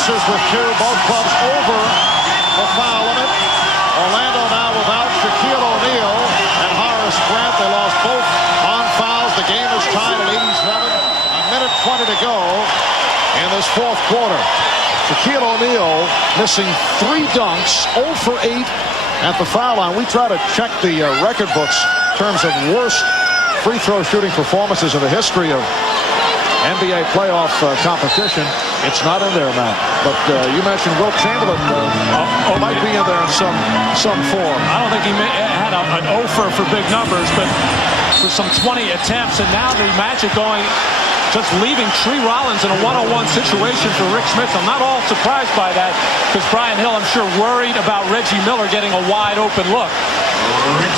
Pacers with 2, both clubs over the foul limit. Orlando now without Shaquille O'Neal and Horace Grant. They lost both on fouls. The game is tied at 87. A minute 20 to go in this fourth quarter. Shaquille O'Neal missing 3 dunks, 0 for 8 at the foul line. We try to check the record books in terms of worst free throw shooting performances in the history of NBA playoff competition. It's not in there, Matt. But you mentioned Wilt Chamberlain might be in there in some form. I don't think he had an 0 for big numbers, but for some 20 attempts, and now the Magic going, just leaving Tree Rollins in a one-on-one situation for Rick Smith. I'm not all surprised by that, because Brian Hill, I'm sure, worried about Reggie Miller getting a wide open look.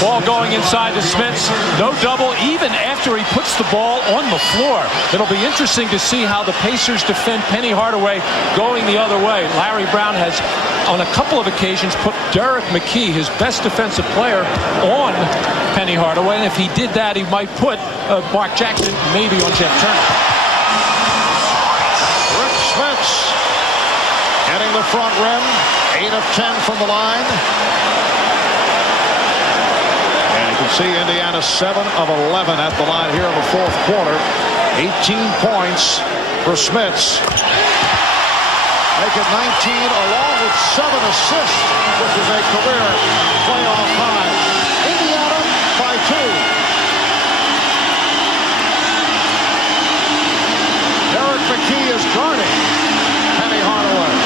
Ball going inside to Smits. No double even after he puts the ball on the floor. It'll be interesting to see how the Pacers defend Penny Hardaway going the other way. Larry Brown has, on a couple of occasions, put Derek McKee, his best defensive player, on Penny Hardaway. And if he did that, he might put Mark Jackson maybe on Jeff Turner. Rick Smits hitting the front rim. 8 of 10 from the line. See Indiana 7 of 11 at the line here in the fourth quarter. 18 points for Smits. Make it 19 along with 7 assists, which is a career playoff high. Indiana by 2. Derek McKee is guarding Penny Hardaway.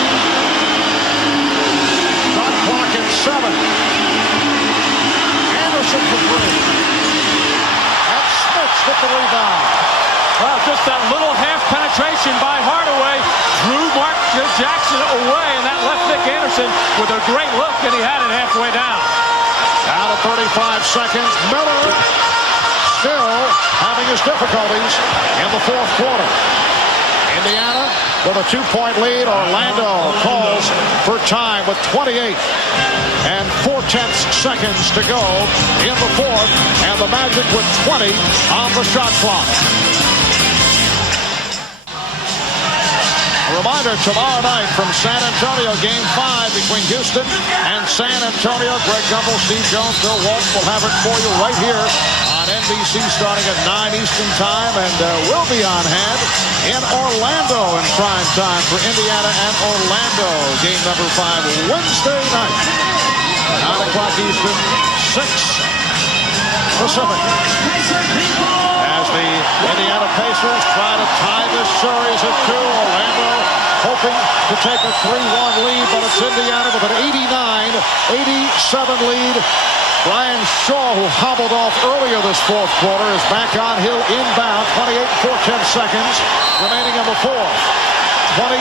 Shot clock at 7. For 3. And Smits with the rebound. Well, just that little half penetration by Hardaway drew Mark Jackson away, and that left Nick Anderson with a great look, and he had it halfway down. Out of 35 seconds, Miller still having his difficulties in the fourth quarter. Indiana with a 2-point lead. Orlando calls for time with 28 and 4/10 seconds to go in the fourth, and the Magic with 20 on the shot clock. A reminder, tomorrow night from San Antonio, Game 5 between Houston and San Antonio. Greg Gumbel, Steve Jones, Bill Walton will have it for you right here on NBC starting at 9 Eastern time, and we'll be on hand in Orlando in prime time for Indiana and Orlando. Game number 5 Wednesday night. 9 o'clock Eastern, 6 Pacific. As the Indiana Pacers try to tie this series at 2. Orlando hoping to take a 3-1 lead, but it's Indiana with an 89-87 lead. Brian Shaw, who hobbled off earlier this fourth quarter, is back on Hill inbound. 28 and 4/10 seconds remaining in the fourth. 20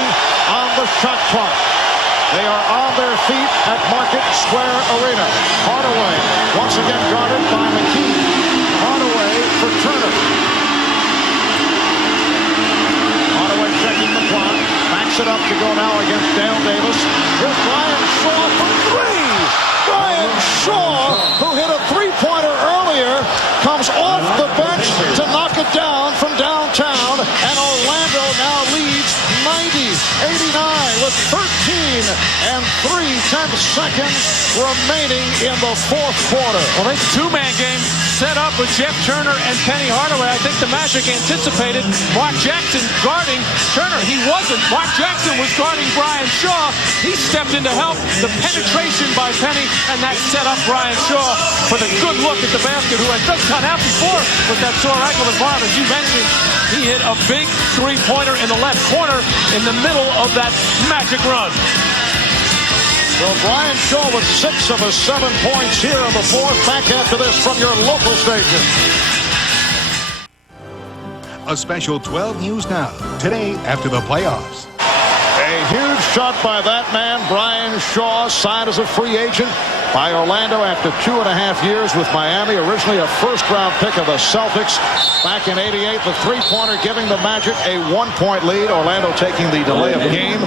on the shot clock. They are on their feet at Market Square Arena. Hardaway once again guarded by McKee. Hardaway for Turner. Hardaway checking the clock. Backs it up to go now against Dale Davis. Here's Brian Shaw for 3. Brian Shaw, who hit a 3-pointer earlier, comes off the bench to knock it down from downtown, and Orlando now leads 90-89 with 13 and 3/10 seconds remaining in the fourth quarter. Well, it's a two-man game set up with Jeff Turner and Penny Hardaway. I think the Magic anticipated Mark Jackson guarding Turner. He wasn't. Mark Jackson was guarding Brian Shaw. He stepped in to help. The penetration by Penny, and that set up Brian Shaw for the good look at the basket, who had just gone out before with that sore ankle and arm. As you mentioned, he hit a big three-pointer in the left corner in the middle of that Magic run. So Brian Shaw with 6 of his 7 points here in the fourth. Back after this from your local station. A special 12 News Now, today after the playoffs. A huge shot by that man, Brian Shaw, signed as a free agent by Orlando after 2.5 years with Miami. Originally a first-round pick of the Celtics back in '88. The three-pointer giving the Magic a 1-point lead. Orlando taking the delay of game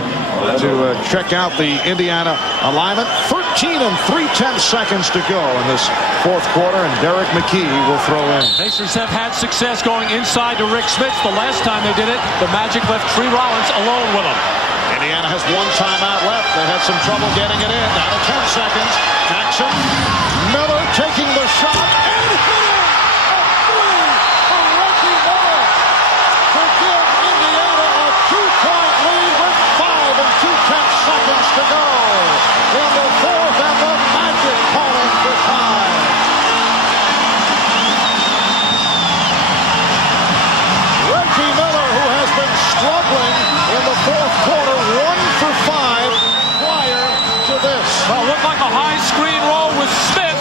to check out the Indiana alignment. 13 and 3/10 seconds to go in this fourth quarter, and Derek McKee will throw in. Pacers have had success going inside to Rick Smits. The last time they did it, the Magic left Tree Rollins alone with him. Indiana has one timeout left. They had some trouble getting it in. Down to 10 seconds. Jackson. Miller taking the shot. And hitting a three for Reggie Miller to give Indiana a 2-point lead with 5 and 2/10 seconds to go in the fourth, and the Magic calling for time. Reggie Miller, who has been struggling in the fourth quarter, 1 for 5 prior to this. Well, it looked like a high screen roll with Smith.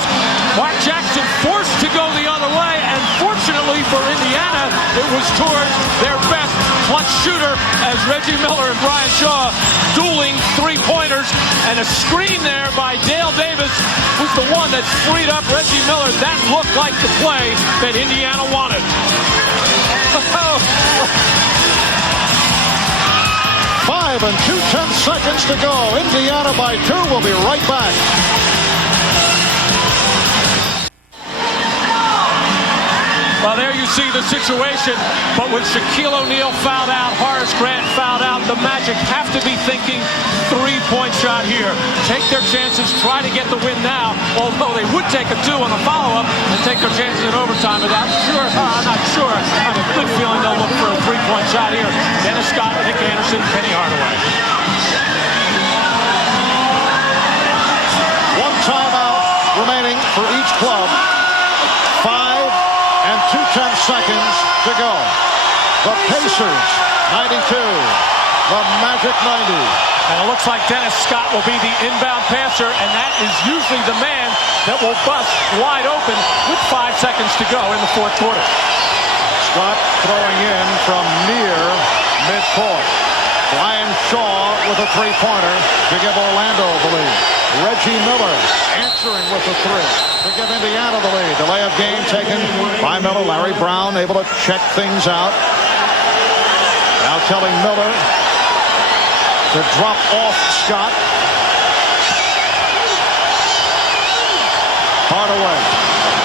Mark Jackson forced to go the other way, and fortunately for Indiana, it was towards their best clutch shooter as Reggie Miller and Brian Shaw dueling three-pointers, and a screen there by Dale Davis was the one that freed up Reggie Miller. That looked like the play that Indiana wanted. 5 and 2/10 seconds to go. Indiana by 2. We'll be right back. Well, there you see the situation, but with Shaquille O'Neal fouled out, Horace Grant fouled out, the Magic have to be thinking three-point shot here. Take their chances, try to get the win now, although they would take a 2 on the follow-up and take their chances in overtime. But I'm not sure. I have a good feeling they'll look for a three-point shot here. Dennis Scott, Nick Anderson, Penny Hardaway. One timeout remaining for each club. 5 and 2/10 seconds to go. The Pacers 92, the Magic 90. And it looks like Dennis Scott will be the inbound passer, and that is usually the man that will bust wide open with 5 seconds to go in the fourth quarter. Scott throwing in from near midcourt. Brian Shaw with a three-pointer to give Orlando the lead. Reggie Miller answering with a 3 to give Indiana the lead. Delay of game taken by Miller. Larry Brown able to check things out. Now telling Miller to drop off Scott. Hardaway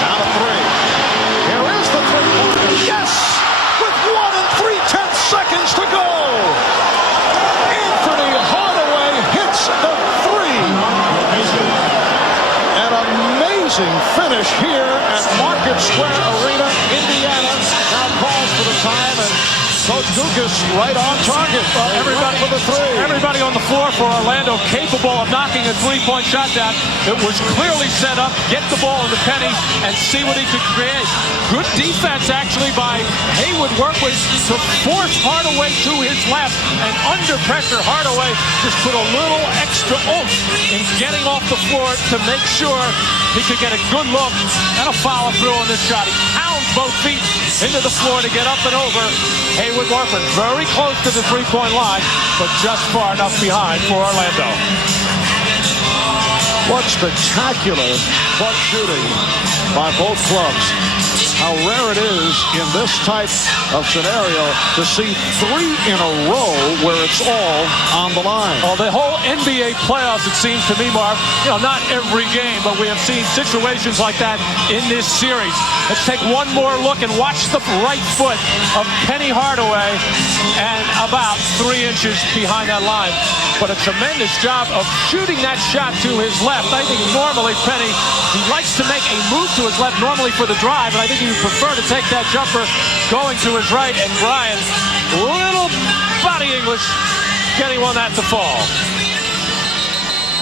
down to 3. Here is the three-pointer. Yes! With 1 and 3/10 seconds to go. Anthony Hardaway hits the 3. An amazing finish here at Market Square Arena, Indiana. Now calls for the time, and Coach Dukas right on target. Well, everybody on the floor for Orlando capable of knocking a three-point shot down. It was clearly set up. Get the ball into Penny and see what he could create. Good defense actually by Haywood Workwood to force Hardaway to his left, and under pressure Hardaway just put a little extra oomph in getting off the floor to make sure he could get a good look and a follow through on this shot. He pounds both feet into the floor to get up and over Haywood Workwood. Very close to the three-point line, but just far enough behind for Orlando. What spectacular clutch shooting by both clubs. How rare it is in this type of scenario to see 3 in a row where it's all on the line. Well, the whole NBA playoffs, it seems to me, Mark, not every game, but we have seen situations like that in this series. Let's take one more look and watch the right foot of Penny Hardaway, and about 3 inches behind that line. But a tremendous job of shooting that shot to his left. I think normally Penny, he likes to make a move to his left normally for the drive, and I think he would prefer to take that jumper going to his right. And Brian, little body English, getting on that to fall.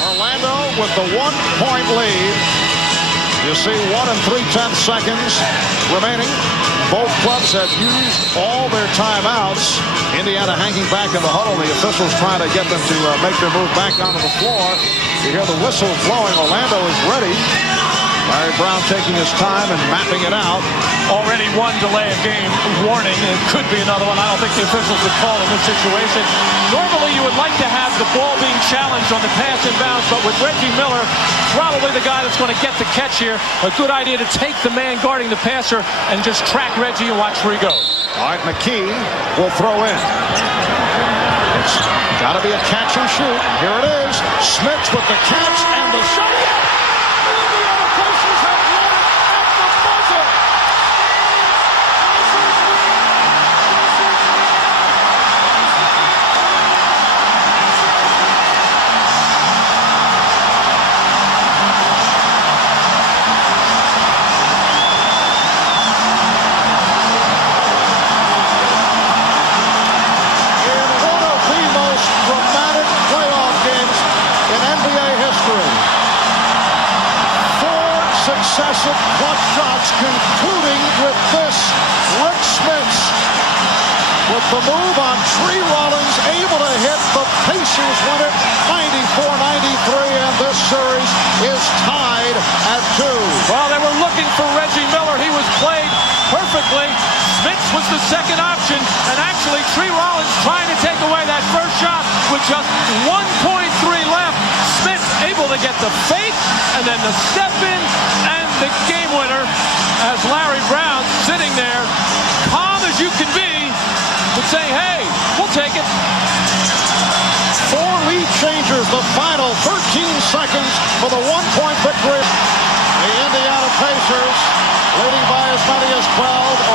Orlando with the 1-point lead. You see 1 and 3/10 seconds remaining. Both clubs have used all their timeouts. Indiana hanging back in the huddle. The officials trying to get them to make their move back onto the floor. You hear the whistles blowing. Orlando is ready. Larry Brown taking his time and mapping it out. Already one delay of game warning. It could be another one. I don't think the officials would call in this situation. Normally you would like to have the ball being challenged on the pass inbounds, but with Reggie Miller, probably the guy that's going to get the catch here, a good idea to take the man guarding the passer and just track Reggie and watch where he goes. All right, McKee will throw in. It's got to be a catch and shoot. Here it is. Smith with the catch and the shot. the move on Tree Rollins, able to hit. The Pacers win it 94-93, and this series is tied at 2. Well, they were looking for Reggie Miller. He was played perfectly. Smits was the second option, and actually Tree Rollins trying to take away that first shot with just 1.3 left. Smits able to get the fake and then the step in and the game winner as Larry Brown sitting there, calm as you can be, but saying, hey, we'll take it. 4 lead changers, the final 13 seconds for the 1-point victory. The Indiana Pacers leading by as many as 12.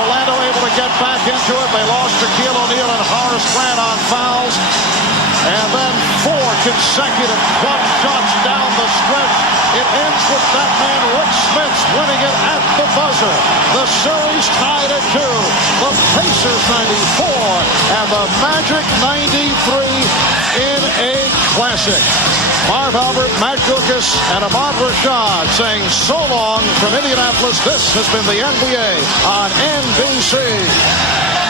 Orlando able to get back into it. They lost Shaquille O'Neal and Horace Grant on fouls. And then 4 consecutive clutch shots down the stretch. It ends with that man, Rick Smits, winning it at the buzzer. The series tied at 2. The Pacers 94 and the Magic 93 in a classic. Marv Albert, Matt Guokas, and Ahmad Rashad saying so long from Indianapolis. This has been the NBA on NBC.